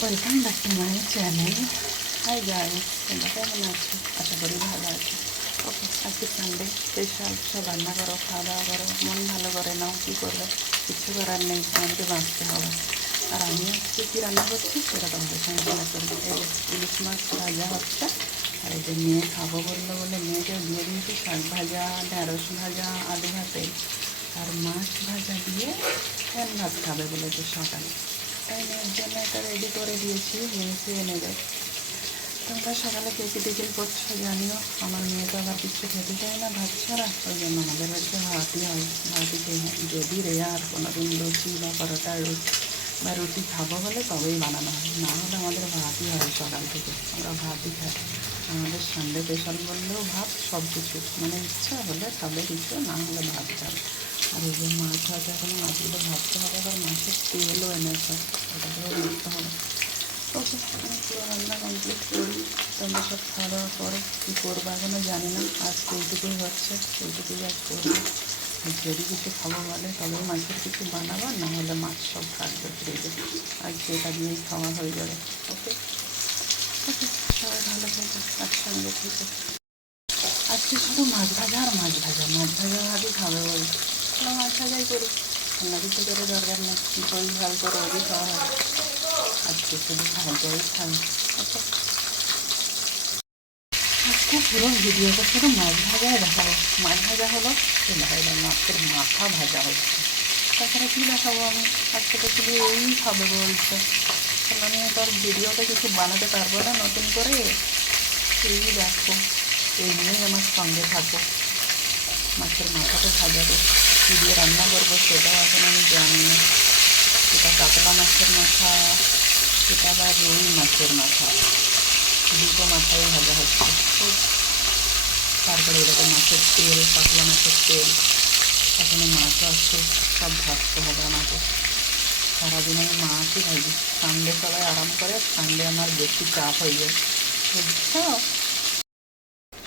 Welcome back to my channel. Hi guys, তোমরা কেমন আছো? আশা করি ভালো আছো। ওকে, আজকে সানডে, স্পেশাল সব রান্না করো, খাওয়া দাওয়া করো, মন ভালো করে নাও। কী করবে? কিছু করার নেই, আমাদেরকে বাঁচতে হবে। আর আমি আজকে কী রান্না করছি সেটা তোমাদের সঙ্গে শেয়ার করি। এই যে ইলিশ মাছ ভাজা হচ্ছে, আর এই যে মেয়ে খাবো বললো বলে মেয়েকে দিয়ে দিয়েছি শাক ভাজা, ঢেঁড়স ভাজা, আলু ভাতে আর মাছ ভাজা দিয়ে ফ্যান ভাত খাবে বলেছে সকালে। তাই মেয়ের জন্য এটা রেডি করে দিয়েছি, নিচে এনে দেয়। তোমরা সকালে কে কী টিফিন করছো জানিও। আমার মেয়ে তো আবার কিছু খেতে চায় না ভাত ছাড়া, ওই জন্য আমাদের বাড়িতে ভাতই হয়। ভাতই খেয়ে হয়, যদি রেয়ার কোনো দিন লুচি বা পরোটা বা রুটি খাবো বলে তবেই বানানো হয়, না হলে আমাদের ভাতই হয় সকাল থেকে, আমরা ভাতই খাই। আমাদের সানডে স্পেশাল বললেও ভাত, সব কিছু মানে ইচ্ছা হলে খাবে কিছু, না হলে ভাত খাবে। আর এই যে মাছ ভাজা, এখন মাছগুলো ভাজতে হবে, আবার মাছের তেলও এনেছে, ওটাকেও ভাজতে হবে। ওকে, আমি পুরো রান্না কমপ্লিট করি, তোমরা সব খাওয়া দাওয়া করো। কী করবো এখনও জানি না, আজকে এইটুকুই হচ্ছে, এইটুকুই আজ করবো। যদি কিছু খাবো বলে তবে মাছের কিছু বানাবো, না হলে মাছ সব থাকবে ফ্রিজে, আজকে এটা দিয়েই খাওয়া হয়ে যাবে। ওকে ওকে, সবাই ভালো থেকো, একসঙ্গে থেকে। আজকে শুধু মাছ ভাজা আর মাছ ভাজা, মাছ ভাজা ভাবি খাবে বলছে, তাহলে মাছ ভাজাই করি, ঠান্ডা কিছু করে দরকার নেই, ঝোল ঝাল তো রোজই খাওয়া হয়, আজকে শুধু ভাজাই খাবে। ওকে, আজকে পুরো ভিডিওটা শুধু মাছ ভাজাই দেখাবো। মাছ ভাজা হলো, বাইরে মাছের মাথা ভাজা হচ্ছে, তাছাড়া কী দেখাবো আমি? আজকে তো শুধু এই খাবে বলছে, তাহলে আমি তো আর ভিডিওটা কিছু বানাতে পারবো না নতুন করে। এই দেখো, এই নিয়েই আমার সঙ্গে থাকো। মাছের মাথাটা ভাজাবো, কী দিয়ে রান্না করবো সেটাও এখন আমি জানি না। এটা কাতলা মাছের মাথা, এটা আবার রুই মাছের মাথা, দুটো মাথায় ভাজা হচ্ছে। তারপরে এরকম মাছের তেল, কাতলা মাছের তেল, এখানে মাছও আছে, সব ভাজতে হবে আমাকে। সারাদিন আমি মাছই ভাজি, সানডে সবাই আরাম করে, সানডে আমার বেশি চাপ হয়ে যায়, বুঝছো?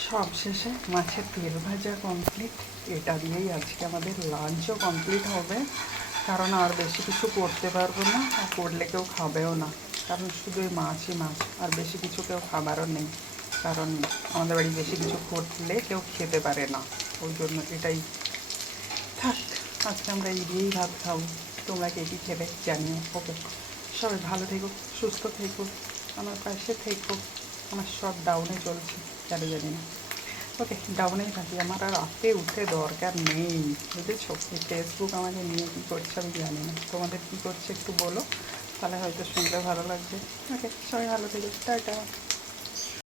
সব শেষে মাছের তেল ভাজা কমপ্লিট, এটা দিয়েই আজকে আমাদের লাঞ্চও কমপ্লিট হবে, কারণ আর বেশি কিছু করতে পারবো না, আর করলে কেউ খাবেও না, কারণ শুধু এই মাছই মাছ, আর বেশি কিছু কেউ খাবারও নেই, কারণ আমাদের বাড়ি বেশি কিছু করলে কেউ খেতে পারে না, ওই জন্য এটাই থাক। আজকে আমরা এই দিয়েই ভাত খাবো। তোমরা কে কী খেলে জানিও। ওকে, সবাই ভালো থেকো, সুস্থ থেকো, আমার পাশে থেকো। আমার সব ডাউনে চলছে, কেন জানি না। ওকে, ডাউনেই থাকি, আমার আর আপে উঠে দরকার নেই, বুঝেছো? এই ফেসবুক আমাকে নিয়ে কী করছে আমি জানি না, তোমাদের কী করছে একটু বলো, তাহলে হয়তো শুনতে ভালো লাগবে। ওকে, সবাই ভালো থেকো, টাটা।